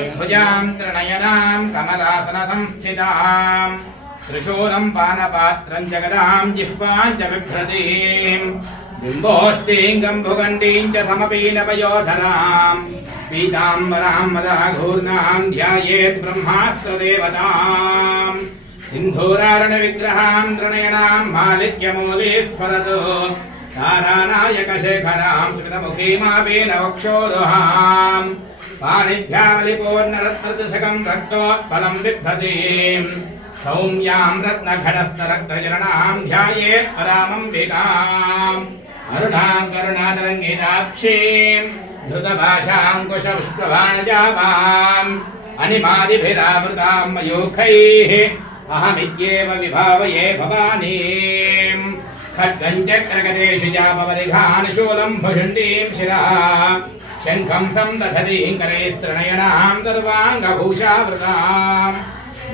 भुजां त्रिनयनां कमलासनसंस्थितां त्रिशूलं पानपात्रं जगदां जिह्वां च बिभ्रतीं बिम्बोष्टीं गम्भुगण्डीं च समपीनपयोधरां पीताम्बरां मदाघूर्णां ध्यायेत् ब्रह्मास्त्रदेवतां सिन्धूरारणविग्रहां त्रिनयनां मालिक्यमूलीस्फुरतु तारानायकशेखरां स्मितमुखीमापेन वक्षोरुहां पाणिभ्यामलिपूर्णरत्नदशकं रक्तोत्पलं बिभ्रतीं सौम्यां रत्नघटस्थरक्तचरणां ध्यायेत् परामम्बिकाम् अरुणां करुणातरङ्गिताक्षीं धृतभाषां कुशपुष्पबाणजापाम् अनिमादिभिरावृतां मयूखैः अहमित्येव विभावये भवानीं खड्गं चक्रगदेषु जापवरिघान् शूलं भुषुण्डीं शिरः शङ्खं संदधतीं करैस्त्रिनयनां सर्वाङ्गभूषावृतां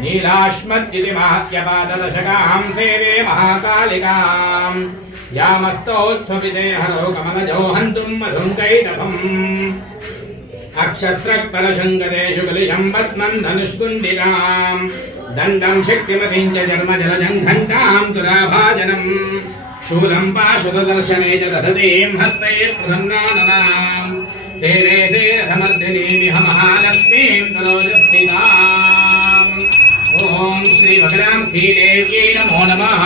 नीलाश्मद्युतिमात्यपाददशकां सेवे महाकालिकां यामस्तोत्सविते हरो कमलजो हन्तुं मधुं कैटभम् अक्षस्रक्पलशङ्गदेषु कलिशं पद्मं धनुष्कुण्डिकां दण्डं शक्तिमतीं च जर्मजलजं घण्टां तुराभाजनं शूलं पाशुतदर्शने च दधतीं हस्तैर्प्रसन्नाननां सेवे ते रथमर्दिनीमिह महालक्ष्मीं तरोजस्थिताम् ॐ श्री भगवान् देव्यै नमो नमः।